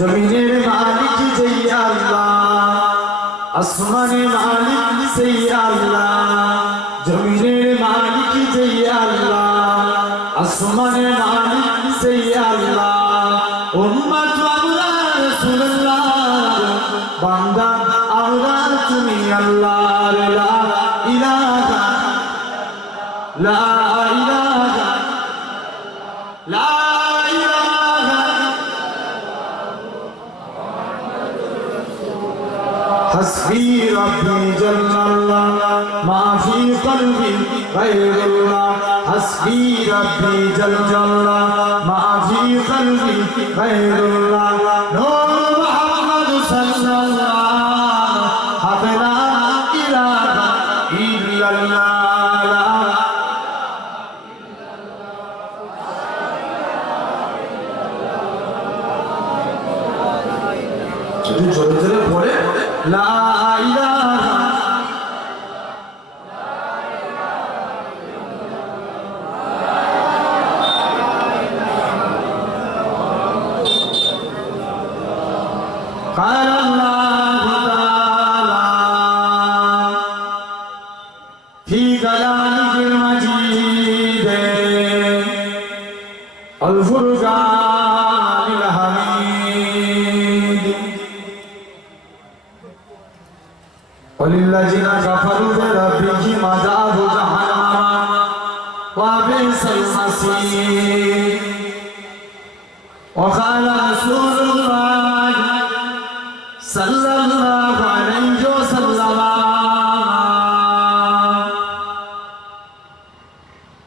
জমিনের মালিক যে আল্লাহ, আসমানের মালিক যে আল্লাহ, জমিনের মালিক যে আল্লাহ, আসমানের মালিক যে আল্লাহ, উম্মত আমরা রাসূলুল্লাহ, বান্দা আমরা তুমি আল্লাহর লা ইলাহা লা ইলাহা লা حسبي ربي جل الله ما في قلبي غير الله حسبي ربي جل الله ما في قلبي غير الله نور محمد صلى الله حق لا إله إلا الله যদি জোরে জোরে পড়ে লা ইলাহা قال الله تعالى في كلامه المجيد الفرقان الحميد وللذين كفروا بربهم عذاب جهنم وبئس المصير وقال رسول الله صلى الله عليه وسلم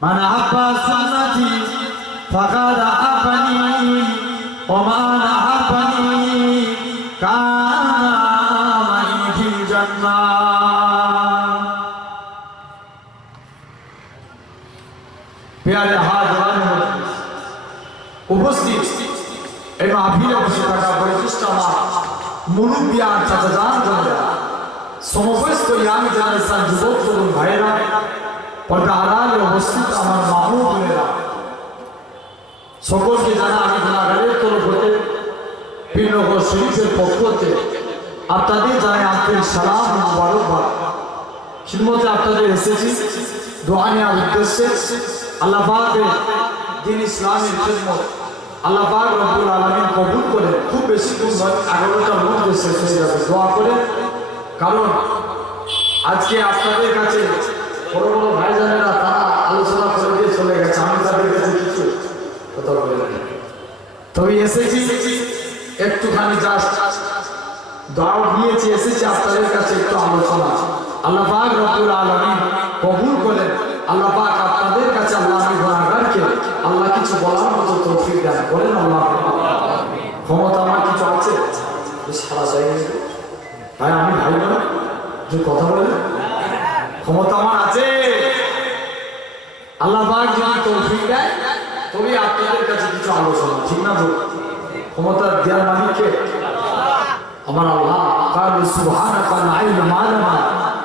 من أحب سنتي فقد أحبني ومن أحبني كان معي في الجنة प्यारे हाज़िरान उपस्थित এই মাহফিলে বসে থাকা বয়োজ্যেষ্ঠ আমার মুরব্বিয়ান চাচাজান বোনেরা সমবয়স্ক ইয়াং জেনারেশন যুবক তরুণ ভাইয়েরা পর্দা আড়ালে অবস্থিত আমার মা ও বোনেরা সকলকে জানা আমি গুনাহগারের তরফ হতে পীরনগর শরীফের পক্ষ থেকে আপনাদের জানাই আন্তরিক সালাম ও মুবারকবাদ। খিদমতে আপনাদের এসেছি দোয়া নেওয়ার উদ্দেশ্যে আল্লাহ পাকের দ্বীন ইসলামের খিদমত আল্লাহ পাক রব্বুল আলামিন কবুল করে খুব বেশি দিন নয় 11টার মধ্যে শেষ হয়ে যাবে দোয়া করে। কারণ আজকে আপনাদের কাছে বড় বড় ভাইজানেরা তারা আলোচনা করে দিয়ে চলে গেছে, আমি তাদের কাছে কিছু কথা বলে তবে এসেছি একটুখানি জাস্ট দাওয়াত নিয়েছি, এসেছি আপনাদের কাছে একটু আলোচনা। আল্লাহ পাক রব্বুল আলামিন কবুল করেন। আল্লাহ পাক আপনাদের কাছে আল্লাহ আমি গুনাহগারকে আল্লাহ কিছু বলার মতো তৌফিক দান করেন। আল্লাহ ক্ষমতা আমার কিছু আছে সারা চাই ভাই, আমি ভাই না যে কথা বলে ক্ষমতা আমার আছে। আল্লাহ পাক যদি তৌফিক দেয় তবে আপনাদের কাছে কিছু আলোচনা, ঠিক না? ক্ষমতা দেওয়ার মালিককে আমার আল্লাহ কাল সুবহানাকা লা ইলমা লানা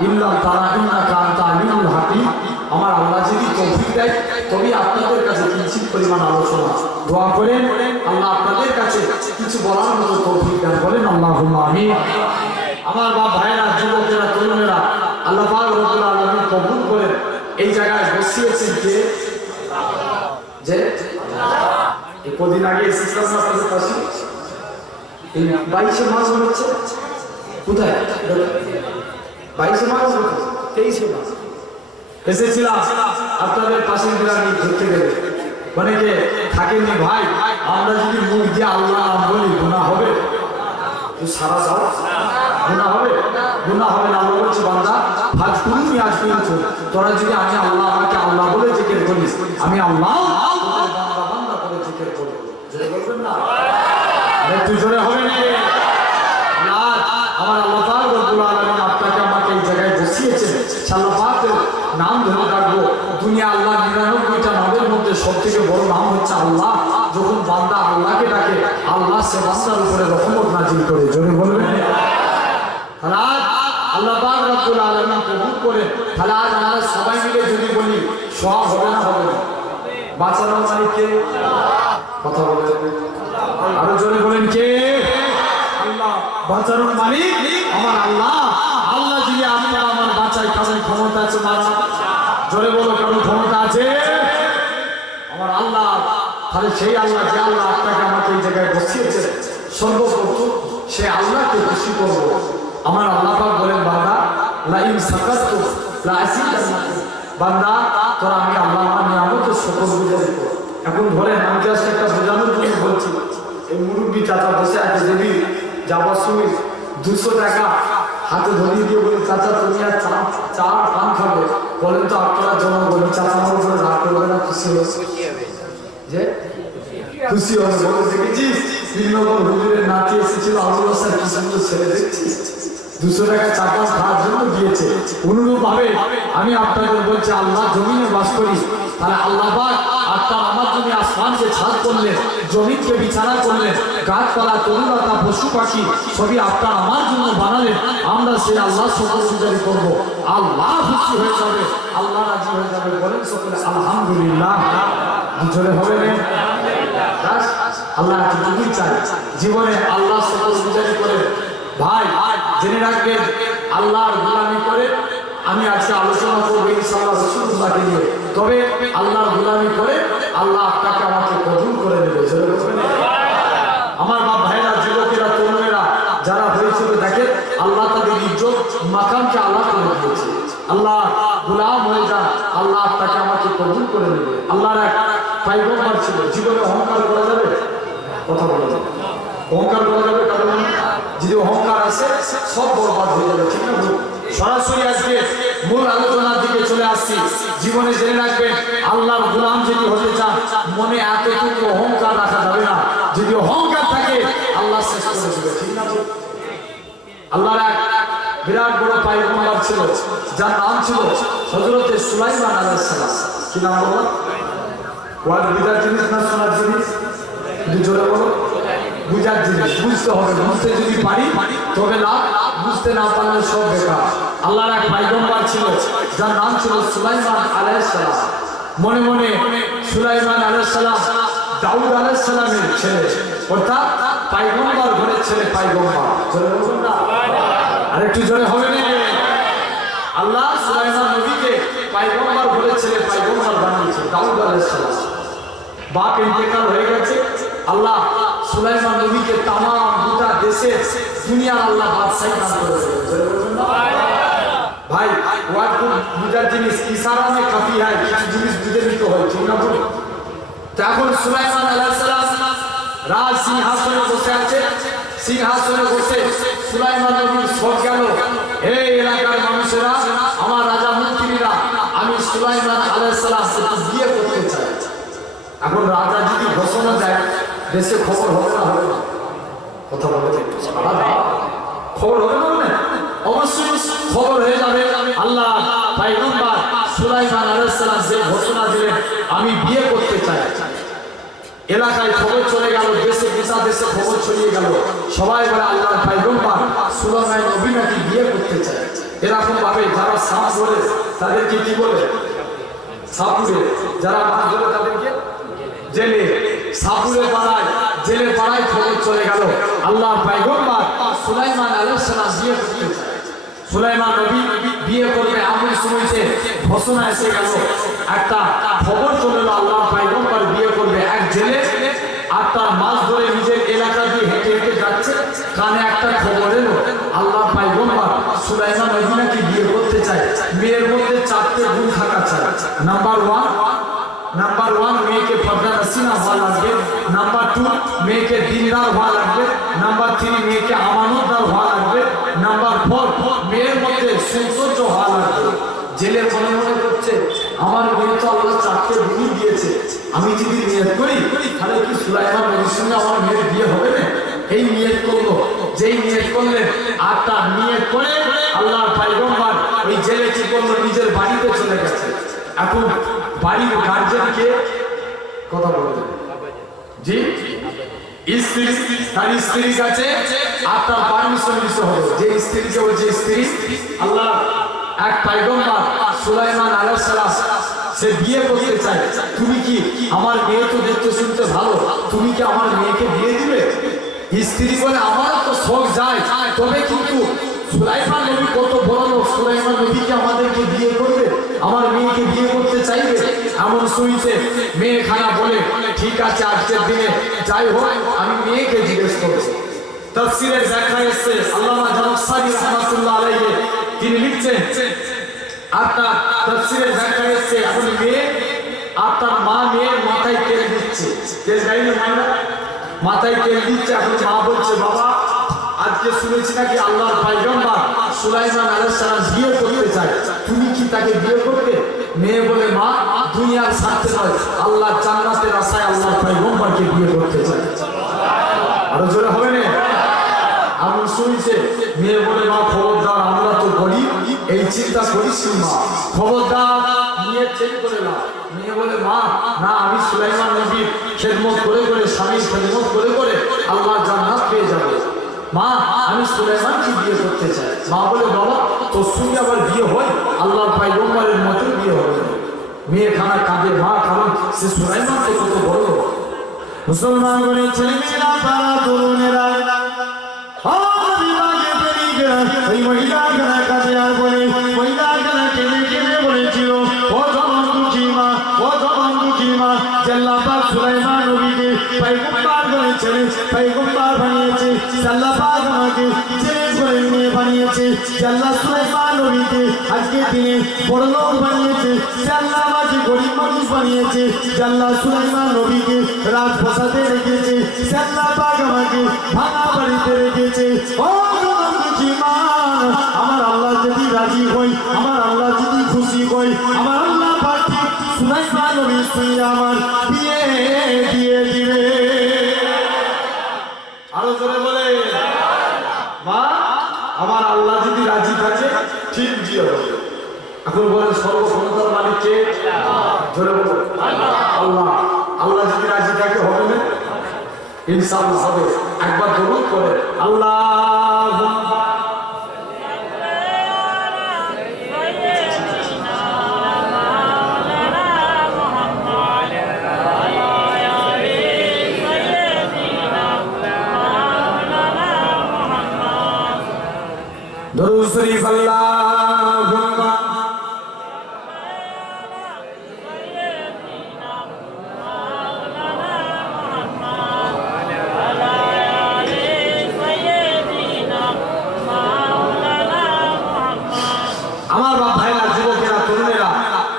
ইল্লা তারা ইন্নাকা আনতা আলিমুল হাকিম। আমার আল্লাহ যদি তৌফিক দেয় তবে আপনাদের কাছে কিঞ্চিত পরিমাণ আলোচনা দোয়া করেন আল্লাহ আপনাদের কাছে কিছু বলার মতো তৌফিক দান করেন। আল্লাহুম্মা আমিন। আমার বাপ ভাইরা, যুবকেরা, তরুণেরা আল্লাহ পাক রব্বুল আলামিন কবুল করেন। এই জায়গায় বসিয়েছেন কে? যে এই কদিন আগে এসেছিলাম না আপনাদের পাশে, এই 22 মাস হচ্ছে কোথায় 22 মাস 23 মাস এসেছিলাম আপনাদের পাশের গ্রামে ঘুরতে গেলে। অনেকে থাকেননি ভাই, আমরা যদি মুখ দিয়ে আল্লাহ নাম বলি গুনাহ হবে? সারা যাও গুনাহ হবে? গুনাহ হবে না। আল্লাহ বলছে বান্দা ভাজ তুমি আজ করেছো, তোরা যদি আমি আল্লাহ আমাকে আল্লাহ বলে জিকির করিস, আমি আল্লাহ বান্দা বান্দা করে জিকির করব। জোরে বলবেন না? একটু জোরে হবে না? আমার আল্লাহ পাক রব্বুল আলামিন আপনাকে আমাকে এই জায়গায় বসিয়েছেন, আল্লাহ পাকের নাম ধরে রাখবো। দুনিয়া আল্লাহ 99টা নামের মধ্যে সবথেকে বড় নাম হচ্ছে আল্লাহ। যখন বান্দা আল্লাহকে ডাকে আল্লাহ সে বান্দার উপরে রহমত নাজিল করে। জোরে বলবেন? আল্লাহ পাক রব্বুল আলামিন কবুল করে। তাহলে আজ আমরা সবাই মিলে যদি বলি সব হবে না? হবে না। বাঁচানোর মালিক কে? কথা বলেন আরো জোরে বলেন কে? বাঁচানোর মালিক আমার আল্লাহ। আল্লাহ যদি আপনার আমার বাঁচায় কারণ ক্ষমতা আছে মারা, জোরে বলো কারণ ক্ষমতা আছে আমার আল্লাহ। তাহলে সেই আল্লাহ, যে আল্লাহ আপনাকে আমাকে এই জায়গায় বসিয়েছে সর্বপ্রথম, সে আল্লাহকে খুশি করবো। আমার আল্লাহ পাক বলেন, বান্দা লা ইন শাকারতুম লা আযীদান্নাকুম, বান্দা তোরা আমি আল্লাহ আমার নিয়ামতের শুকরগুজারি কর। এখন ধরেন আমি জাস্ট একটা বোঝানোর জন্য বলছি, এই মুরব্বী চাচা বসে আছে, দেবী যাবার সময় 200 টাকা হাতে ধরিয়ে দিয়ে বলি, চাচা তুমি আর চা পান খাবে, বলেন তো আপনারা জনগণ চাচা আমার উপরে রাগ করবে না? খুশি হয়েছে যে খুশি হবে, বলে দেখেছিস শ্রীনগর হুজুরের নাতি এসেছিল আবুল হাসান, কি সুন্দর ছেলে দেখছিস, 200 টাকা চা পান খাওয়ার জন্য দিয়েছে। অনুরূপ ভাবে আমি আপনাদের বলছি, আল্লাহ জমিনে বাস করি, তাহলে আল্লাহ পাক আপনার আমার জন্য আসমানকে ছাদ করলেন, জমিনকে বিছানা করলেন, গাছপালা তরুলতা পশু পাখি সবই আপনার আমার জন্য বানালেন। আমরা সেই আল্লাহ শুকরগুজারি করব, আল্লাহ খুশি হয়ে যাবে, আল্লাহ রাজি হয়ে যাবে। বলেন সকলে আলহামদুলিল্লাহ। জোরে হবে না? আল্লাহ এতটুকুই চাই জীবনে, আল্লাহ শুকরগুজারি করে। ভাই জেনে রাখবেন, আল্লাহর গোলামি করে আমি আজকে আলোচনা করবো ইনশাআল্লাহ রাসূলুল্লাহকে নিয়ে। তবে আল্লাহর গোলামি করে আল্লাহ আপনাকে আমাকে কবুল করে নেবে। আমার বাপ ভাইরা, যুবকেরা, তরুণেরা যারা হয়েছিল, দেখেন আল্লাহ তাদের ইজ্জত মাকামকে আল্লাহ করে দিয়েছে। আল্লাহ গোলাম হয়ে যান, আল্লাহ আপনাকে আমাকে কবুল করে নেবে। আল্লাহর এক পয়গম্বর ছিল, জীবনে অহংকার করা যাবে? কথা বলা যাবে? অহংকার করা যাবে? কারণ যদি অহংকার আসে সব বরবাদ হয়ে যাবে, ঠিক না? সরাসরি আজকে মূল আলোচনার দিকে চলে আসছি। জীবনে জেনে রাখবেন, আল্লাহর গোলাম যদি হতে চান, মনে এতটুকু অহংকার রাখা যাবে না। যদি অহংকার থাকে আল্লাহ শেষ করে দেবে, ঠিক না? আল্লাহর এক বিরাট বড় পয়গম্বর ছিল, যার নাম ছিল হযরতে সুলাইমান আলাইহিস সালাম। কি নাম বলো? ওয়াজ বুঝার জিনিস না শোনার জিনিস? যদি জোরে বলো, বুঝার জিনিস, বুঝতে হবে। বুঝতে যদি পারি তবে লাভ, বুঝতে না পারলে সব বেকার। আল্লাহর এক পয়গম্বর ছিল, যার নাম ছিল সুলাইমান আলাইহিস সালাম। মনে মনে সুলাইমান আলাইহিস সালাম দাউদ আলাইহিস সালামের ছেলে, অর্থাৎ পয়গম্বর ঘরের ছেলে পয়গম্বর। জোরে বলুন না, আরেকটু জোরে হবে না? আল্লাহ সুলাইমান নবীকে পয়গম্বর ঘরের ছেলে পয়গম্বর বানিয়েছে, দাউদ আলাইহিস সালাম। বাপ ইন্তেকাল হয়ে গেছে, আল্লাহ সুলাইমান নবীকে তামাম গোটা দেশে দুনিয়ার আল্লাহ বাদশাহী দান করেছে। ভাই ওয়াজ বুঝার জিনিস, ইশারা মে কাফি হয়, কিছু জিনিস বুঝে নিতে হয়, ঠিক না? বলুন তো এখন সুলাইমান আলাইহিস সালাম রাজ সিংহাসনে বসে আছে। সিংহাসনে বসে সুলাইমান নবীর সব গেল, এই এলাকার মানুষেরা, আমার রাজা মন্ত্রীরা, আমি সুলাইমান আলাইহিস সালামকে বিয়ে করতে চাই। এখন রাজা যদি ঘোষণা দেয়, দেশে খবর হবে না? হবে না? কথা বলে খবর হবে না? অবশ্যই খবর হয়ে যাবে। আল্লাহ পয়গম্বর সুলাইমান আলাইহিস সালাম যে ঘোষণা দিলেন, আমি বিয়ে করতে চাই, এলাকায় খবর চলে গেল, দেশে গোটা দেশে খবর ছড়িয়ে গেল। সবাই বলে আল্লাহর পয়গম্বর সুলাইমান নবী নাকি বিয়ে করতে চায়। এরকম ভাবে যারা সাপ বলে তাদেরকে কি বলে? সাপুরে। যারা মাছ ধরে তাদেরকে জেলে। সাপুরে পাড়ায়, জেলে পাড়ায় খবর চলে গেল, আল্লাহর পয়গম্বর সুলাইমান আলাইহিস সালাম বিয়ে করতে চায়। সুলাইমান নবী বিয়ে করবে এমন সময়তে ঘোষণা এসে গেল, একটা খবর চলে এলো, আল্লাহর পয়গম্বর বিয়ে করবে। এক জেলে আর তার মাছ ধরে নিজের এলাকা দিয়ে হেঁটে হেঁটে যাচ্ছে, কানে একটা খবর এলো, আল্লাহর পয়গম্বর সুলাইমান নবী নাকি বিয়ে করতে চায়। মেয়ের মধ্যে 4টে গুণ থাকা চাই। নাম্বার ওয়ান মেয়েকে পর্দা নসিনা হওয়া লাগবে। নাম্বার 2 মেয়েকে দিনদার হওয়া লাগবে। নাম্বার 3 মেয়েকে আমানতদার হওয়া লাগবে। নাম্বার 4 মেয়ের মধ্যে সৌন্দর্য হওয়া লাগবে। জেলে মনে মনে করছে, আমার মেয়ে তো আল্লাহ 4টে গুণ দিয়েছে, আমি যদি নিয়ত করি তাহলে কি সুলাইমান নবীর সঙ্গে আমার মেয়ের বিয়ে হবে না? এই নিয়ত করলো। যেই নিয়ত করলেন, আর তার নিয়ত করে আল্লাহর পয়গম্বর ওই জেলে কি করলো, নিজের বাড়িতে চলে গেছে। এখন বাড়ির গার্জেনকে কথা বলতে জি স্ত্রী, তার স্ত্রীর কাছে আপনার পারমিশন দিতে হবে। যে স্ত্রীকে বলছে, স্ত্রী আল্লাহ এক পয়গম্বর সুলাইমান আলাইহিস সালাম সে বিয়ে করতে চায়, তুমি কি আমার মেয়ে তো দেখতে শুনতে ভালো, তুমি কি আমার মেয়েকে বিয়ে দিবে? স্ত্রী বলে আমারও তো শখ যায়, তবে কিন্তু সুলাইমান নবী কত বড় লোক, সুলাইমান নবীকে আমাদেরকে বিয়ে করবে, আমার মেয়েকে বিয়ে করতে চাইবে এমন শুনছে। মেয়ে খানা বলে ঠিক আছে আজকের দিনে যাই হোক আমি মেয়েকে জিজ্ঞেস করবো। তাফসীরের ব্যাখ্যা এসেছে আল্লামা জামাখশরী রাহমাতুল্লাহ আলাইহি তিনি লিখছেন, আপনার তাফসীরের ব্যাখ্যা এসেছে এখন মেয়ে আপনার মা মেয়ের মাথায় তেল দিচ্ছে, তেল দেয় না মানে মাথায় তেল দিচ্ছে। এখন মা বলছে বাবা আজকে শুনেছি নাকি আল্লাহর পয়গম্বর সুলাইমান আলাইহিস সালাম বিয়ে করতে চায়, তুমি কি তাকে বিয়ে করবে? মেয়ে বলে মা দুনিয়ার স্বার্থে নয়, আল্লাহর জান্নাতের আশায় আল্লাহর পয়গম্বরকে বিয়ে করতে চায়। আরো জোরে হবে না? এমন শুনছে। মেয়ে বলে মা খবরদার আমরা তো গরিব, এই চিন্তা করিস মা, খবরদার নিয়ে চেক করে না। মেয়ে বলে মা না আমি সুলাইমান নবীর খেদমত করে করে স্বামীর খেদমত করে করে আল্লাহর জান্নাত পেয়ে যাবো। মা আমি সুলাইমানকে বিয়ে করতে চাই। মা বলে বাবা তোর সঙ্গে আবার বিয়ে হয়, আল্লাহর পয়গম্বরের মতো বিয়ে হবে। মেয়ে খানা কাঁদে মা, কারণ সে সুলাইমান তো কত বড়। মুসলমান করে ছেলেমেয়েরা পাড়া তরুণেরা ওই মহিলা খানা কাঁদে আর বলে, মহিলা খানা কেঁদে কেঁদে বলেছিল ও জবান দুঃখী মা, ও জবান দুঃখী মা, আল্লাহ পাক সুলাইমান নবীকে পয়গম্বর করেছেন, পয়গম্বর বানিয়েছে, আল্লাহ পাক আমাকে ছেলে করে মেয়ে বানিয়েছে, আল্লাহ সুলাইমান নবীকে আজকে দিনে বড় লোক বানিয়েছে, আল্লাহ আমাকে গরিব মানুষ বানিয়েছে, আল্লাহ সুলাইমান নবীকে রাজপ্রাসাদে রেখেছে, আল্লাহ পাক আমাকে ভাঙা বাড়িতে রেখেছে। ও জবান দুঃখী মা, আমার আল্লাহ যদি রাজি হয়, আমার আল্লাহ যদি খুশি হয়, আমার আল্লাহ পাক সুলাইমান নবীর সঙ্গে আমার বিয়ে দিয়ে দিবে। আরো জোরে বলে মা আমার আল্লাহ যদি রাজি থাকে ঠিক বিয়ে হবে। এখন বলেন সর্বক্ষমতার মালিক কে? জোরে বলো আল্লাহ। আল্লাহ যদি রাজি থাকে হবে না? ইনশাআল্লাহ হবে। একবার দরুদ করে আল্লাহ দরুদ শরীফ আল্লাহুম্মা আমার বাপ ভাইরা যুবকেরা তরুণেরা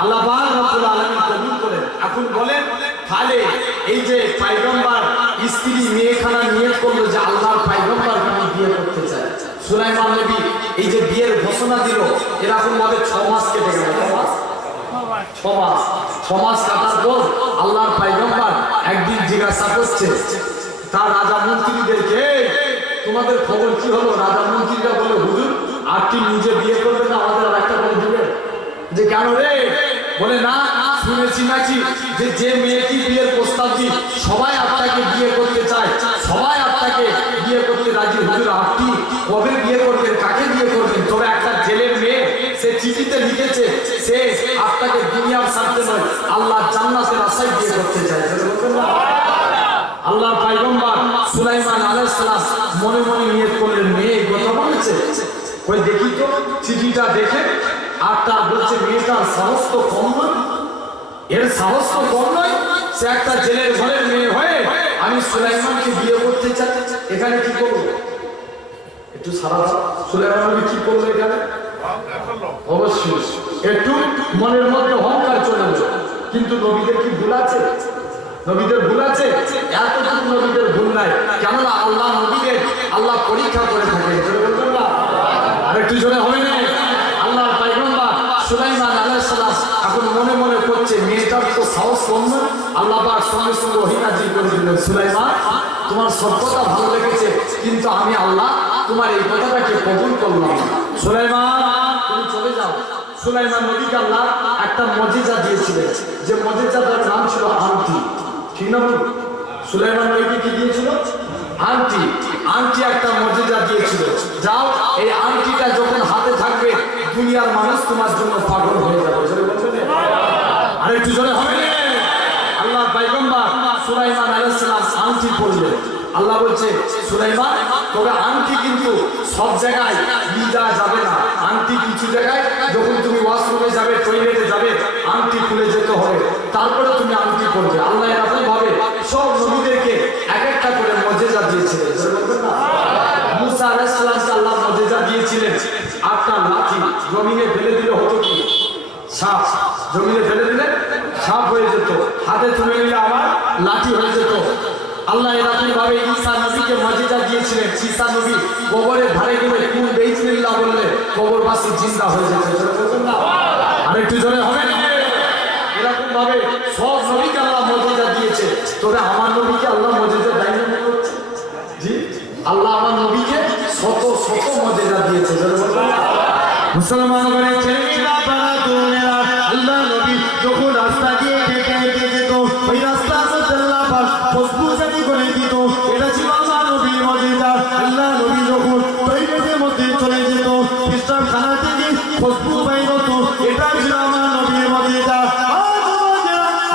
আল্লাহ পাক রব্বুল আলামিন কবুল করেন। এখন বলেন তাহলে এই যে পয়গম্বর স্ত্রী মেয়েখানা নিয়ত করলো যে আল্লাহর পয়গম্বরকে আমি বিয়ে করতে চাই, সুলাইমান নবী এই যে বিয়ের ঘোষণা দিল, এরকম ভাবে 6 মাস কেটে গেল। 6 মাস কাটার পর আল্লাহর পয়গম্বর একদিন জিজ্ঞাসা করছে তার রাজা মন্ত্রীদেরকে তোমাদের খবর কি হলো? রাজা মন্ত্রীরা বলে হুজুর আপনি নিজে বিয়ে করবেন না, আমাদের আর একটা করে দিবেন। যে কেন রে? বলে না শুনেছি নাকি যে মেয়েটি বিয়ের প্রস্তাব দিই সবাই আপনাকে বিয়ে করতে চায়, সবাই আপনাকে বিয়ে করতে রাজি। হুজুর আপনি কবে বিয়ে করবেন, কাকে বিয়ে করবেন? তবে একটা জেলের মেয়ে সে চিঠিতে লিখেছে সে আপনাকে দুনিয়ার স্বার্থে নয় আল্লাহর জান্নাতের আশায় বিয়ে করতে চায়। আল্লাহর পয়গম্বর সুলাইমান আলাইহিস সালাম মনে মনে নিয়ত করলেন মেয়ে কথা বলেছে, ওই দেখি তো চিঠিটা দেখে। আর তার বলছে মেয়েটার সাহস তো কম নয়, এর সাহস তো কম নয়, সে একটা জেলের ঘরের মেয়ে হয়ে আমি সুলাইমানকে বিয়ে করতে চাই। এখানে কি করবো একটু সারা সুলাইমান নবী কি করলো এখানে? অবশ্যই একটু মনের মধ্যে অহংকার চলে এলো। কিন্তু নবীদের কি ভুল আছে? নবীদের ভুল আছে? এতটুকু নবীদের ভুল নাই। কেননা আল্লাহ নবীদের আল্লাহ পরীক্ষা করে থাকে। আর একটু জোরে হবে না? আল্লাহর পয়গম্বর সুলাইমান আলাইহিস সালাম এখন মনে মনে করছে মেয়েটার তো সাহস কম না। আল্লাহ পাক সঙ্গে সঙ্গে ওহী নাযিল করে দিলেন, সুলাইমান তোমার সব কথা ভালো লেগেছে কিন্তু আমি আল্লাহ তোমার এই কথাটাকে কবুল করলাম না। সুলাইমান তুমি চলে যাও। সুলাইমান নবীকে আল্লাহ একটা মুজিজা দিয়েছিলেন, যে মুজিজাটার নাম ছিল আংটি। ঠিক না বলুন? সুলাইমান নবীকে কি দিয়েছিল? আংটি। আংটি একটা মুজিজা দিয়েছিল, যাও এই আংটিটা যখন হাতে থাকবে দুনিয়ার মানুষ তোমার জন্য পাগল হয়ে যাবে। আর একটু জোরে হবে না? আল্লাহ পয়গম্বর সুলাইমান আলাইহিস সালাম আংটি পরলেন। আল্লাহ বলছে সুলাইমান তবে আংটি কিন্তু সব জায়গায় নিয়ে যাওয়া যাবে না, আংটি কিছু জায়গায় যখন তুমি ওয়াশরুমে যাবে টয়লেটে যাবে আংটি খুলে যেতে হবে, তারপরে তুমি আংটি করবে। আল্লাহ এরকম ভাবে সব নবীদেরকে এক একটা করে মজেজা দিয়েছিলেন। মুসা আলাইহিস সালামকে আল্লাহ মজেজা দিয়েছিলেন, আটটা লাঠি জমিনে ফেলে দিলে হতো কি সাপ, জমিনে ফেলে দিলে সাপ হয়ে যেত, হাতে তুলে নিলে আবার লাঠি হয়ে যেত। আল্লাহ এরকম ভাবে ঈসা নবীকে মজেজা দিয়েছিলেন, ঈসা নবী কবরের ধারে গেলে কুল বেইজনিল্লাহ বললে কবরবাসী জিন্দা হয়ে যেত। আরেকটু জোরে হবে না? এরকম ভাবে সব নবীকে আল্লাহ মজেজা দিয়েছে, তবে আমার নবীকে আল্লাহ মজেজা দেয়নি মনে হচ্ছে? জি, আল্লাহ আমার নবীকে শত শত মজেজা দিয়েছে। মুসলমান করে ছেলেমেয়েরা পাড়া তরুণেরা আল্লাহ নবী যখন রাস্তা দিয়ে হেঁটে হেঁটে যেত ওই রাস্তার মধ্যে আল্লাহ পাক খুশবু জারি করে দিত, এটা ছিল আমার নবীর মজেজা। আল্লাহ নবী যখন টয়লেটের মধ্যে চলে যেত খ্রিস্টানখানা থেকে খুশবু বাইর হতো, এটা ছিল আমার নবীর মজেজা।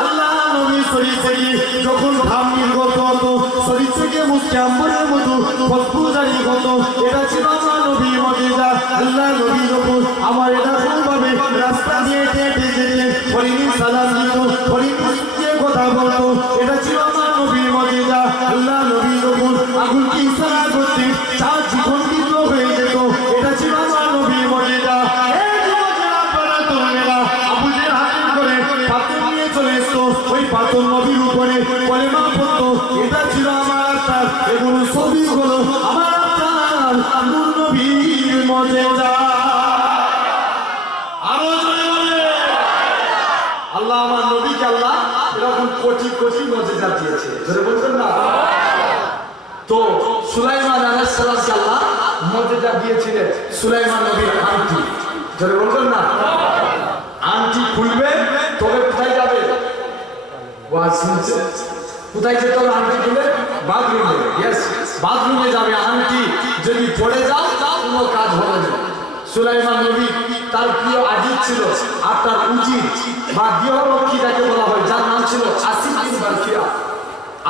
আল্লাহ নবী শরীর থেকে যখন ঘাম নির্গত হতো শরীর থেকে মুসকে আম্বরের মতো খুশবু জারি হতো, এটা ছিল আমার নবীর মজেজা। আল্লাহ নবী যখন আমার এরকম ভাবে রাস্তা দিয়ে হেঁটে যেতেন হরিণী সালাম দিত, হরিণী যে কথা বলতো, এটা ছিল আমার নবীর মজেজা। আল্লাহ নবী যখন আগুনকে ইশারা করতেন চার জীবন্বিত হয়ে যেত, এটা ছিল আমার নবীর মজেজা। আবু জেহেল হাতে করে পাথর নিয়ে চলে এসতো, ওই পাথর নবীর উপরে কলেমা পড়তো, এটা ছিল আমার আত্মার, এগুলো সবই হলো আমার আত্মার নূর নবীর মজেজা। আরো জোরে বলে আল্লাহ আমার নবীকে আল্লাহ এরকম কোটি কোটি মজেজা দিয়েছে, জোরে বলবেন না? তো সুলাইমান আলাইহিস সালামকে আল্লাহ মজেজা দিয়েছিলেন সুলাইমান নবীর আংটি, জোরে বলবেন না? আংটি খুলবে তবে কোথায় যাবে? ওয়াজ শুনছে কোথায় যেতে হবে? আংটি খুলে বাথরুমে, ইয়েস বাথরুমে যাবে। আংটি যদি পড়ে যাও কোনো কাজ হবে না। সুলাইমান নবী তার প্রিয় আজিজ ছিল আর তার উজির বা গৃহরক্ষী যাকে বলা হয়, যার নাম ছিল আসিফ বিন বারকিয়া।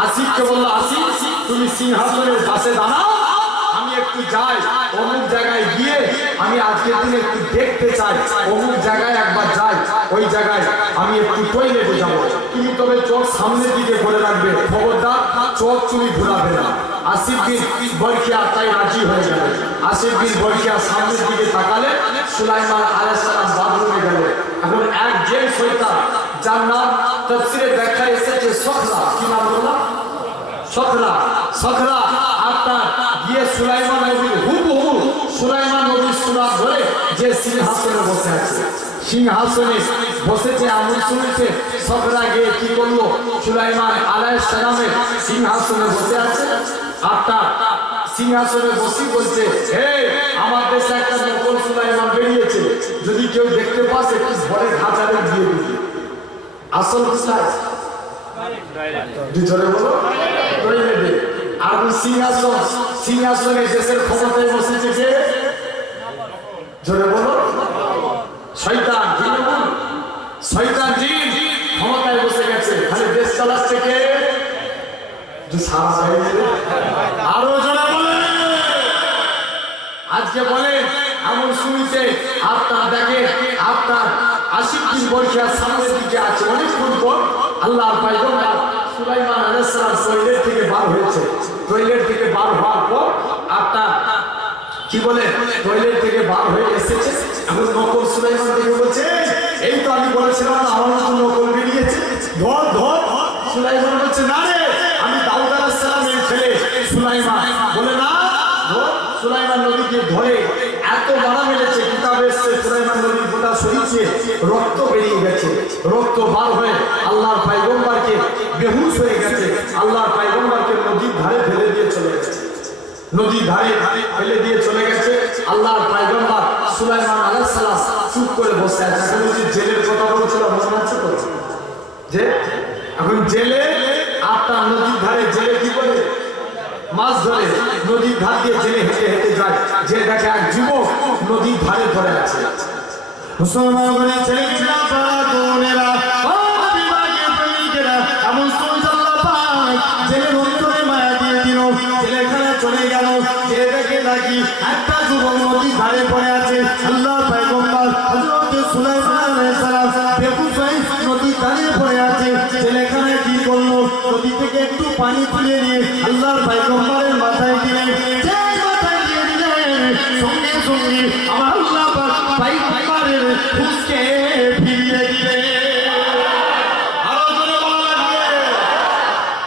আসিফকে বলল, আসিফ তুমি সিংহাসনের পাশে দাঁড়াও, আমি একটু যাই অমুক জায়গায় গিয়ে আমি আজকের দিনে একটু দেখতে চাই, অমুক জায়গায় একবার যাই, ওই জায়গায় আমি একটু টয়লেটে যাবো, তুমি তবে চোখ সামনের দিকে করে রাখবে, খবরদার চোখ তুমি ঘুরাবে না। আসিফ বিন বারকিয়া তাই রাজি হয়ে গেল। আসিফ বিন বারকিয়া সামনের দিকে তাকালে সুলাইমান আলাইহিস সালাম বাথরুমে গেল। এখন এক জেল শয়তান যার নাম তাফসীরে ব্যাখ্যা এসেছে সখরা, কি নাম বললাম? সখরা। সখরা আপনার গিয়ে সুলাইমান নবীর হুবহু সুলাইমান নবীর সুরাত ধরে যে সিংহাসনে বসে আছে, সিংহাসনে বসেছে আমল শুনেছে, সখরা গিয়ে কি করলো? সুলাইমান আলাইহিস সালামের সিংহাসনে বসে আছে, আপনার সিংহাসনে বসে বলছে, হে আমার দেশে একটা নকল সুলাইমান বেরিয়েছে, যদি কেউ দেখতে পাস একটু ভরে ঘাটারে দিয়ে দিবি। আসল কোথায়? ভিতরে বলো টয়লেটে। আর সিংহাসন, সিংহাসনে দেশের ক্ষমতায় বসেছে কে? জোরে বলো শয়তান। শয়তান জিন ক্ষমতায় বসে গেছে, খালি দেশ চালাচ্ছে কে? আরো জোরে বলে আজকে বলে এমন শুনছে আপনার দেখে আপনার আসিফ বিন বারকিয়া সামনের দিকে আছে, অনেকক্ষণ পর আল্লাহর পয়গম্বর সুলাইমান আলাইহিস সালাম টয়লেট থেকে বার হয়েছে। টয়লেট থেকে বার হওয়ার পর আপনার কি বলে টয়লেট থেকে বার হয়ে এসেছে, এখন নকল সুলাইমান থেকে বলছে, এই তো আমি বলেছিলাম না আমার মতো নকল বেরিয়েছে, ধর ধর। সুলাইমান বলছে, না রে আমি দাউদ আলাইহিস সালামের ছেলে সুলাইমান। বলে না, সুলাইমান নবীকে ধরে এত বাড়া মেরেছে, কিতাবে এসেছে সুলাইমান নবীর গোটা শরীরে রক্ত বেরিয়ে গেছে, রক্ত বার হয়ে আল্লাহর পয়গম্বরকে বেহুশ হয়ে গেছে, আল্লাহর পয়গম্বরকে নদীর ধারে ফেলে দিয়ে চলে গেছে, নদীর ধারে ফেলে দিয়ে চলে গেছে। আল্লাহর পয়গম্বর সুলাইমান আলাইহিস সালাম চুপ করে বসে আছে। এখন যে জেলের কথা বলছিলাম মনে আছে তো, যে এখন জেলে আপনার নদীর ধারে জেলে কি করে মাছ ধরে, নদীর ধার দিয়ে জেলে হেঁটে হেঁটে যায়, যে দেখে এক যুবক নদীর ধারে ধরে আছে। মুসলমানের ছেলেরা পাড়া তরুণেরা বিভাগের প্রেমিকেরা এমন সুন্দর পায় জেলের অন্তরে মায়া দিয়ে দিল। নাকি একটা যুবক নদীর ধারে পড়ে আছে। আল্লাহ পয়গম্বর হযরত সুলাইমান আলাইহিস সালাম বেকুফাই নদীর ধারে পড়ে আছে। ছেলেখানে কি করলো, নদী থেকে একটু পানি তুলে নিয়ে আল্লাহর পয়গম্বরের মাথায় দিলেন। যে মাথায় দিয়ে দিলেন, সঙ্গে সঙ্গে আমার আল্লাহ পয়গম্বরের হুঁশকে ফিরিয়ে দিলেন। আরো জোরে বলা লাগবে।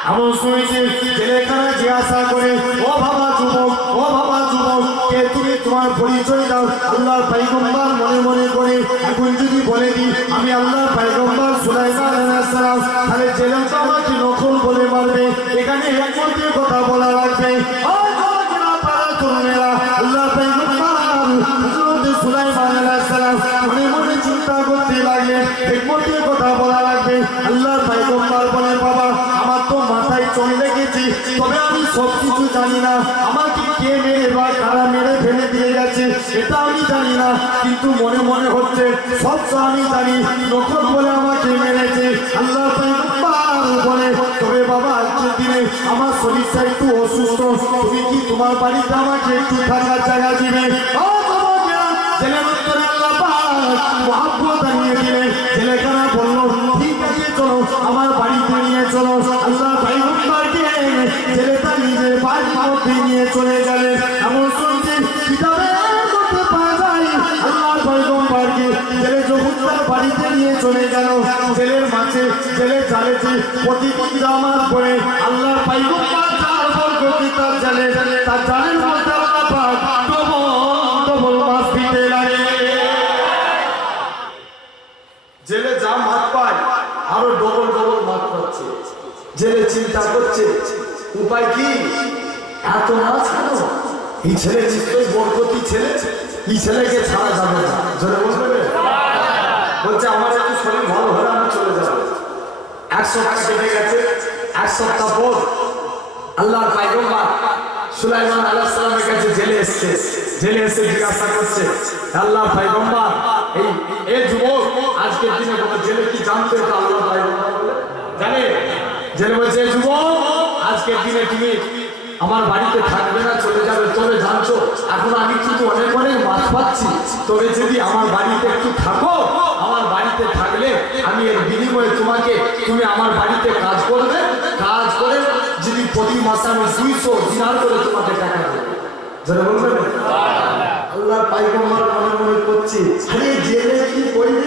এমন শুনেছি ছেলেখানে জিজ্ঞাসা করে, ও বাবা যুবক, ও বাবা যুবক, কে তুমি, তোমার পরিচয় দাও। আল্লাহর পয়গম্বর মনে মনে করে, এখন যদি বলে দিই আমি আল্লাহর পয়গম্বর সুলাইমান আলাইহিস সালাম, তাহলে ছেলেটা আমাকে নকল বলে মারবে। এখানে একমতে কথা বলা লাগবে। ও যুবকেরা, পাড়ার তরুণেরা, আল্লাহর পয়গম্বর হযরত সুলাইমান আলাইহিস সালাম মনে মনে চিন্তা করতে লাগলেন, একমতে কথা বলা লাগবে। আল্লাহর পয়গম্বর বলে, বাবা আমার তো মাথায় চলে লেগেছে, তবে আমি সব কিছু জানি না। আমাকে কে মেরে বা কারা মেরে ফেলে দিয়ে গেছে এটা আমি জানি না, কিন্তু মনে মনে হচ্ছে সব তো আমি জানি, নকল বলে আমাকে মেরেছে। আল্লাহ পয়গম্বর বলে, তবে বাবা আজকের দিনে আমার শরীরটা একটু অসুস্থ, তুমি কি তোমার বাড়িতে আমাকে একটু থাকার জায়গা দিবে? ও যুবকেরা, জেলের উত্তরে আল্লাহ পাক মহব্বত জানিয়ে দিলেন। ছেলেখানা বলল, ঠিক আছে চলো আমার বাড়িতে নিয়ে চলো। আল্লাহ পয়গম্বরকে ছেলেটা নিজের বাড়ির মধ্যে নিয়ে চলে গেলেন। এমন শুনছি কিতাবে করতে পাওয়া যায়, আল্লাহ পয়গম্বরকে ছেলে যখন তার বাড়িতে নিয়ে চলে গেল, ছেলের মাঝে ছেলে জালেতে প্রতিপত্তি আমার করে আল্লাহ পয়গম্বর চার বল করতে তার জালের মধ্যে আল্লাহ পাক ডবল মাছ দিতে লাগে। জেলে যা মাছ পায় আরো ডবল ডবল মাছ পাচ্ছে। জেলে চিন্তা করছে উপায় কি, এত মাছ কেন? এই ছেলে নিশ্চয়ই বরকতি ছেলে, এই ছেলেকে ছাড়া যাবে না। জোরে বলবে, বলছে আমার একটু শরীর ভালো হলে আমি চলে যাবো। এক সপ্তাহ কেটে গেছে। এক সপ্তাহ পর আল্লাহর পয়গম্বর সুলাইমান আলাইহিস সালামের কাছে জেলে এসেছে। জেলে এসে জিজ্ঞাসা করছে, আল্লাহর পয়গম্বর এই যুবক আজকের দিনে বলে, জেলে কি জানতে তো আল্লাহর পয়গম্বর বলে জানে। জেলে বলছে, যুবক আজকের দিনে তুমি আমার বাড়িতে থাকবে না, চলে যাবে। তবে জানছো এখন আমি কিন্তু অনেক অনেক মাছ পাচ্ছি, তবে যদি আমার বাড়িতে একটু থাকো, আমার বাড়িতে থাকলে আমি এর বিনিময়ে তুমি আমার বাড়িতে কাজ করবে, কাজ করে যদি প্রতি মাসে আমি 200 দিনার করে তোমাকে টাকা দেবো। যারা বলবে আল্লাহর পয়গম্বর মনে মনে করছে, আরে জেলে কি করবে,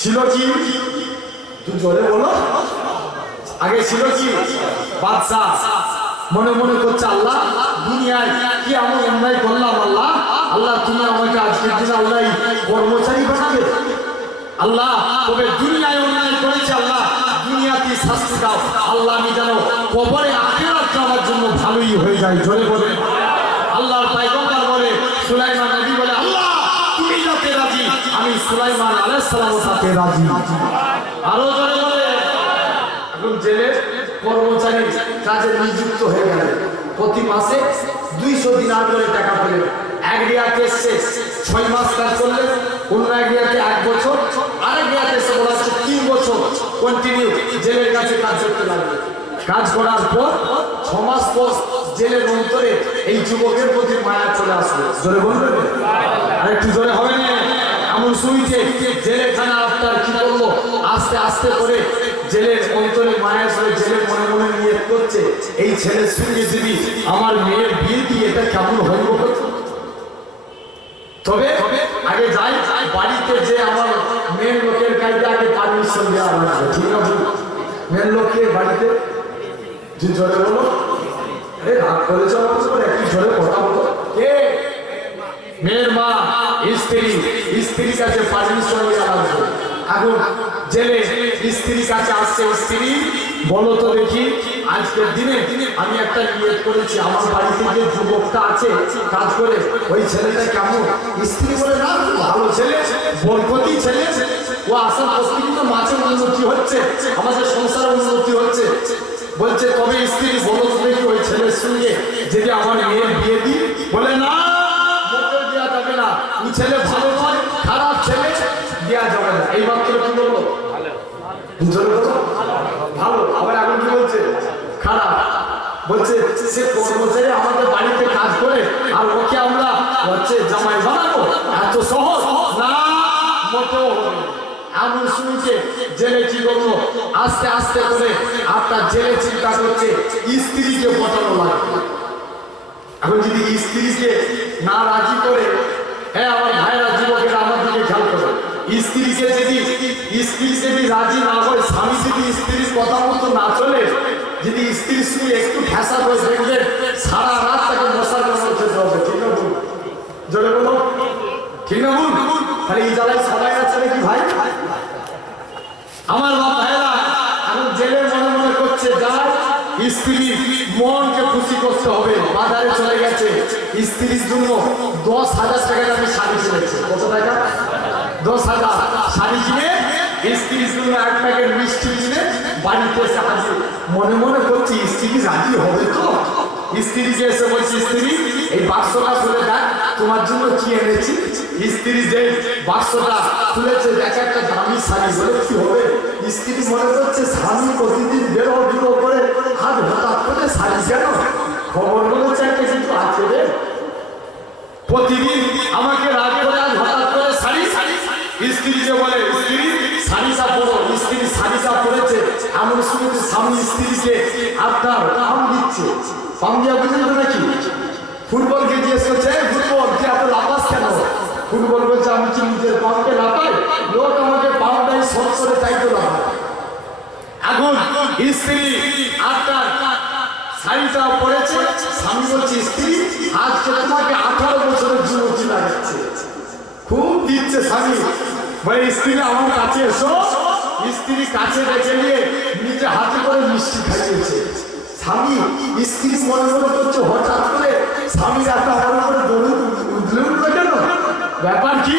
ছিল কি তুই জোরে বলো, আগে ছিল কি বাদশা। মনে মনে করছে, আল্লাহ দুনিয়ায় কি আমি অন্যায় করলাম, আল্লাহ আল্লাহ তুমি আমাকে আজকের দিনে আল্লাহ কর্মচারী বানাবে। আল্লাহ তবে দুনিয়ায় অন্যায় করেছে, আল্লাহ দুনিয়াতে শাস্তি দাও। আল্লাহ আমি যেন কবরে আখিরাত আমার জন্য ভালোই হয়ে যায়। জোরে বলে আল্লাহর পয়গম্বর বলে, সুলাইমান নবী বলে, আল্লাহ তুমি যাতে রাজি, আমি সুলাইমান আলাইহিস সালামের সাথে রাজি। আরো জোরে বলে, এখন জেলে কর্মচারী কাজে নিযুক্ত হয়ে গেল। প্রতি মাসে 200 দিনার করে টাকা পেলেন। এক রিয়াতে এসছে 6 মাস কাজ করলেন, অন্য এক রিয়াতে 1 বছর, আরেক রিয়াতে এসে বলা হচ্ছে 3 বছর কন্টিনিউ জেলের কাছে কাজ করতে লাগবে। কাজ করার পর 6 মাস পর জেলের অন্তরে এই যুবকের প্রতি মায়া চলে আসবে। জোরে বলবেন, আরেকটু জোরে হবে না? এমন শুনছে জেলেখানা আপনার কি করলো, আস্তে আস্তে করে জেলের অন্তরে মায়া চলে। জেলের মনে মনে নিয়ত করছে, এই ছেলের সঙ্গে যদি আমার মেয়ের বিয়ে দিয়ে এটা কেমন হইব। তবে আগে যাই বাড়িতে, যে আমার মেয়ের লোকের কাছে আগে পারমিশন দেওয়া লাগবে। ঠিক আছে, মেয়ের লোককে বাড়িতে তুই জোরে বলো, রাগ করেছ একটু জোরে কথা বলো। কে? মেয়ের মা, স্ত্রীর কাছে পারমিশন দেওয়া লাগবে। এখন জেলে স্ত্রীর কাছে আসছে, স্ত্রী বলো তো দেখি আজকের দিনে আমি একটা নিয়ত করেছি, আমার বাড়িতে যে যুবকটা আছে কাজ করে ওই ছেলেটা কেমন? স্ত্রী বলে, না ভালো ছেলে, বরকতি ছেলে, ও আসার প্রতিদিন মাছের উন্নতি হচ্ছে, আমাদের সংসারের উন্নতি হচ্ছে। বলছে তবে স্ত্রী বলো তো দেখি ওই ছেলের সঙ্গে যদি আমার মেয়ের বিয়ে দিই। বলে না, দেওয়া যাবে না, ওই ছেলে ভালো নয়, খারাপ ছেলে, দেওয়া যাবে না। এই মাত্র কি বলবো, ভালো, আবার এখন কি বলছে খারাপ। বলছে সে কর্মচারী আমাদের বাড়িতে শুনছে জেলে কি করলো আস্তে আস্তে করে আপনার জেলে চিন্তা করছে স্ত্রীকে পটানো লাগবে। এখন যদি স্ত্রীকে না রাজি করে, হ্যাঁ আমার ভাইরা যুবকেরা আমার দিকে খেয়াল করে, স্ত্রীকে যদি রাজি না হয়, স্বামী যদি স্ত্রীর কথা মতো না চলে, যদি স্ত্রীর সঙ্গে একটু ফ্যাসা করে দেখবে সারা রাত তাকে মশার কামড় খেতে হবে। ঠিক না বলুন? জোরে বলো ঠিক না বলুন? তাহলে এই জ্বালায় সবাই আছে নাকি ভাই? আমার বাপ ভাইরা এখন জেলে মনে মনে করছে যায় স্ত্রী মনকে খুশি করতে হবে, বাজারে চলে গেছে স্ত্রীর জন্য 10,000 টাকার আমি শাড়ি কিনেছি। কত টাকা? 10,000 শাড়ি কিনে স্ত্রীর জন্য 1 প্যাকেট মিষ্টি কিনে বাড়িতে এসে হাজির। মনে মনে করছি স্ত্রী রাজি হবে তো? স্ত্রীকে এসে বলছি স্ত্রী এই বাক্সটা খুলে দেখ তোমার জন্য কি এনেছি। স্ত্রী যে বাক্সটা খুলেছে দেখে একটা দামি শাড়ি, বলে কি হবে? স্ত্রী মনে করছে স্বামী প্রতিদিন বেরো করে হাত হঠাৎ করে শাড়ি কেন? খবর বলেছে একটা কিন্তু আছে রে, প্রতিদিন আমাকে রাগ করে আজ হঠাৎ করে শাড়ি। স্ত্রীকে বলে স্ত্রী শাড়িটা পরো। স্ত্রী শাড়িটা পরেছে, এমন শুনেছি স্বামী স্ত্রীকে আপনার পাম দিচ্ছে। পাম দিয়া বুঝলেন তো নাকি? ফুটবলকে জিজ্ঞেস করছে ফুটবল কি এত লাফাস কেন? ফুটবল বলছে আমি কি নিজের পামকে লাফাই? লোক আমাকে পাম দেয় সব করে তাই তো লাফায়। এখন স্ত্রী আপনার শাড়িটা পরেছে, স্বামী বলছে স্ত্রী আজকে তোমাকে 18 বছরের যুবতী লাগাচ্ছে। খুব দিচ্ছে স্বামী, ভাই স্ত্রী আমার কাছে এসো। স্ত্রী কাছে রেখে নিয়ে নিজে হাতে করে মিষ্টি খাইয়েছে। স্বামী স্ত্রী মনে মনে করছে হঠাৎ করে স্বামীর একটা আমার উপরে দৌড়ে উঠলো কেন? ব্যাপার কি?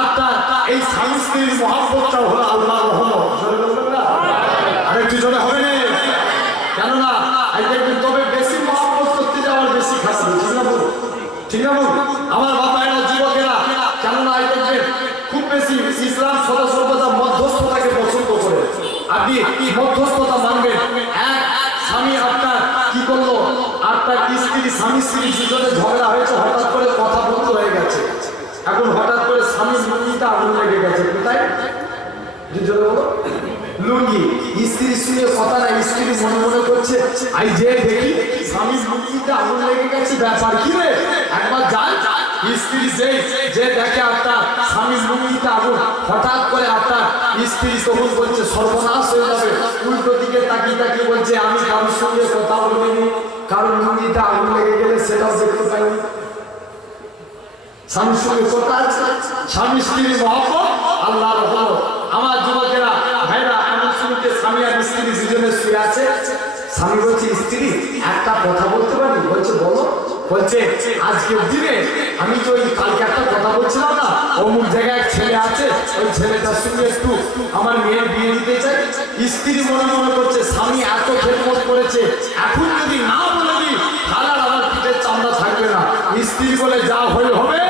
আপনার এই স্বামী স্ত্রীর মহব্বতটা হলো আল্লাহ রহমত। আরেকটু জোরে হবে না? কেননা দেখবেন তবে বেশি মহব্বত করতে যাওয়ার বেশি খারাপ। ঠিক না বলুন? ঠিক না বলুন? আমার বাবারা যুবকেরা কেননা দেখবেন খুব বেশি ইসলাম সর্বদা মধ্যস্থতাকে পছন্দ করে। আপনি মধ্যস্থতা মানবেন। এক স্বামী আপনার কি করলো, আপনার স্বামী স্ত্রী দুজনে ঝগড়া হয়েছে, হঠাৎ করে কথা বন্ধ হয়ে গেছে। এখন হঠাৎ করে স্বামীর লুঙ্গিটা আগুন লেগে গেছে। কোথায়? দুজনে বলো লুঙ্গি। স্ত্রীর সঙ্গে কথা না, স্ত্রী মনে মনে করছে আই যে দেখি স্বামীর লুঙ্গিতে আগুন লেগে গেছে, ব্যাপার কি রে? একবার যাই। স্ত্রী যে দেখে আপনার স্বামীর লুঙ্গিতে আগুন, হঠাৎ করে আপনার স্ত্রী তখন বলছে সর্বনাশ হয়ে যাবে। উল্টো দিকে তাকিয়ে তাকিয়ে বলছে আমি কারোর সঙ্গে কথা বলিনি, কারোর লুঙ্গিতে আগুন লেগে গেলে সেটাও দেখতে পাইনি। স্বামীর সঙ্গে কথা আছে, স্বামী স্ত্রীর মহব্বত আল্লাহর রহমত। আমার যুবকেরা ভাইরা এমন শুনতে স্বামী আর স্ত্রী দুজনে শুয়ে আছে। স্বামী বলছে স্ত্রী একটা কথা বলতে পারি? বলছে বলো। বলছে আজকের দিনে আমি তো ওই কালকে একটা কথা বলছিলাম না, অমুক জায়গায় ছেলে আছে, ওই ছেলেটার সঙ্গে একটু আমার মেয়ের বিয়ে দিতে চাই। স্ত্রী মনে মনে করছে স্বামী এত খেদমত করেছে, এখন যদি না বলে দিই তাহলে আমার পিঠের চামড়া থাকবে না। স্ত্রী বলে যা হয়ে হবে।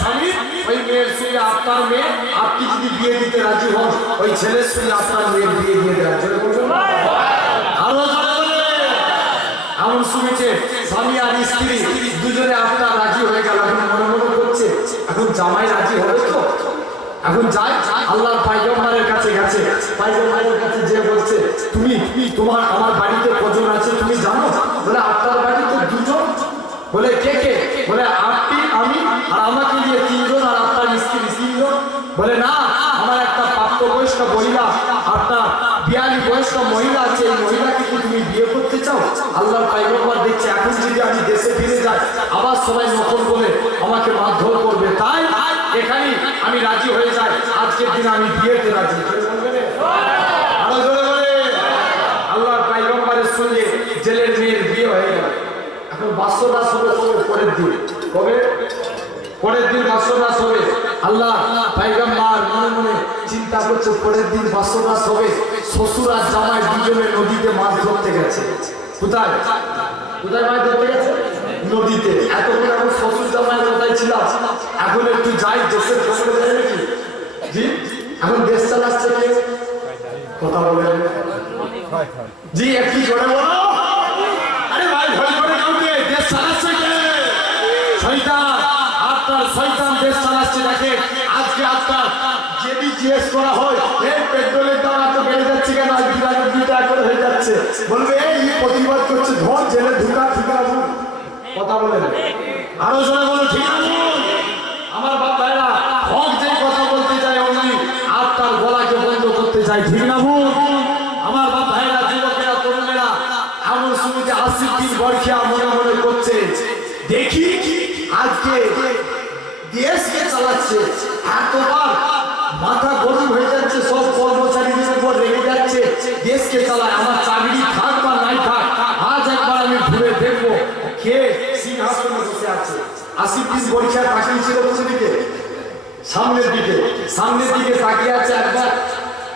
স্বামী ওই মেয়ের সঙ্গে আপনার মেয়ে, আপনি যদি বিয়ে দিতে রাজি হন ওই ছেলের সঙ্গে আপনার মেয়ের বিয়ে দিয়ে দেওয়া চলে বলবেন। আরো এমন শুনেছে স্বামী আর স্ত্রী দুজনে আপনার রাজি হয়ে গেল। এখন মনে মনে করছে এখন জামাই রাজি হবে তো? এখন যায় আল্লাহর পয়গম্বরের কাছে গেছে। পয়গম্বরের কাছে যে বলছে তুমি তোমার আমার বাড়িতে কজন আছে তুমি জানো? বলে আপনার বাড়িতে দুজন। বলে কে কে? বলে আপনি আমি আর আমাকে দিয়ে 3 জন, আর আপনার স্ত্রী 3 জন। বলে না আমার একটা প্রাপ্তবয়স্ক মহিলা, আপনার 42 বয়স্ক মহিলা আছে, এই মহিলাকে কি তুমি বিয়ে করতে চাও? আল্লাহর পয়গম্বর দেখছে এখন যদি আমি দেশে ফিরে যাই আবার সবাই নকল বলে আমাকে মারধর করবে, তাই এখানে আমি রাজি হয়ে যাই, আজকের দিনে আমি বিয়েতে রাজি। আরো জোরে বলে আল্লাহর পয়গম্বরের সঙ্গে জেলের মেয়ের বিয়ে হয়ে গেল। এখন বাস্যদাস হবে পরের দিন। কবে? পরের দিন বাস্যদাস হবে। আল্লাহ পয়গম্বর মনে মনে চিন্তা করছে পরের দিন বাস্যদাস হবে। শ্বশুর আর জামাই দুজনে নদীতে মাছ ধরতে গেছে। কোথায় কোথায় মাছ ধরতে গেছে? নদীতে। এতক্ষণ এখন শ্বশুর জামাইয়ের কোথায় ছিলাম, এখন একটু যাই দেশের খবরে যায় নাকি? জি এখন দেশ চালাচ্ছে কে? কথা বলেন জি, একটু জোরে বলো। আরে ভাই ভয় করে কাউকে দেশ চালাচ্ছে কে? শয়তান। আপনার শয়তান দেশ চালাচ্ছে। দেখে আজকে আপনার যদি জিজ্ঞেস করা হয় এই পেট্রোলের দাম এত বেড়ে যাচ্ছে কেন, আজ 2 টাকা করে হয়ে যাচ্ছে, বলবে এই প্রতিবাদ করছে, ধর জেলে ঢুকা, ঠিক আছে কথা বলে না। আরো জনে বলো ঠিক আছে। আমার বাপ ভাইরা হক যে কথা বলতে চায় অমনি আর তার গলাকে বন্ধ করতে চায়, ঠিক না ভুল? আমার বাপ ভাইরা, যুবকেরা, তরুণেরা এমন সময় 80 দিন বর্ষা মনে মনে করছে দেখি আজকে দেশকে চালাচ্ছে, এতবার মাথা গরম হয়ে যাচ্ছে, সব কর্মচারীদের উপর রেগে যাচ্ছে, দেশকে চালায়, আমার চাকরি থাক বা নাই থাক, আজ একবার আমি ঘুরে দেখবো কে সিংহাসনে বসে আছে। 80 দিন পরীক্ষা তাকিয়েছিল দিকে, সামনের দিকে, সামনের দিকে তাকিয়ে আছে, একবার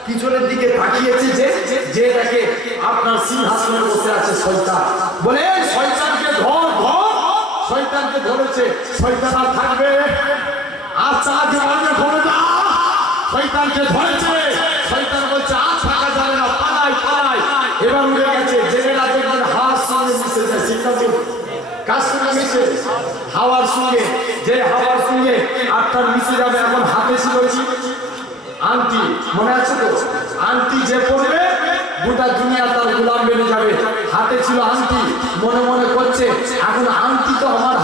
পিছনের দিকে তাকিয়েছে, যে দেখে আপনার সিংহাসনে বসে আছে শয়তান। বলে শয়তানকে ধর ধর, শয়তানকে ধরেছে, শয়তান আর থাকবে আর চাঁদ মারবে ধরে না, শয়তানকে ধরেছে, শয়তান বলছে আর থাকা যাবে না, পালাই পালাই। এবার উড়ে গেছে, জেনেরা দেখবেন হাওয়ার সঙ্গে মিশে যায়, সিংহাসন কার সঙ্গে মিশে? হাওয়ার সঙ্গে, যে হাওয়ার সঙ্গে আপনার মিশে যাবে। এখন হাতে ছিল আংটি, মনে আছে তো? আংটি যে পড়বে গোটা দুনিয়া তার গোলাম বেড়ে যাবে। হাতে ছিল আংটি, মনে মনে করছে এখন আংটি তো আমার